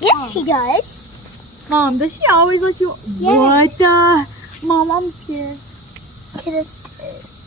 Yes, she does. Mom, does she always let you? Yes. What the? Mom, I'm scared. Look at this.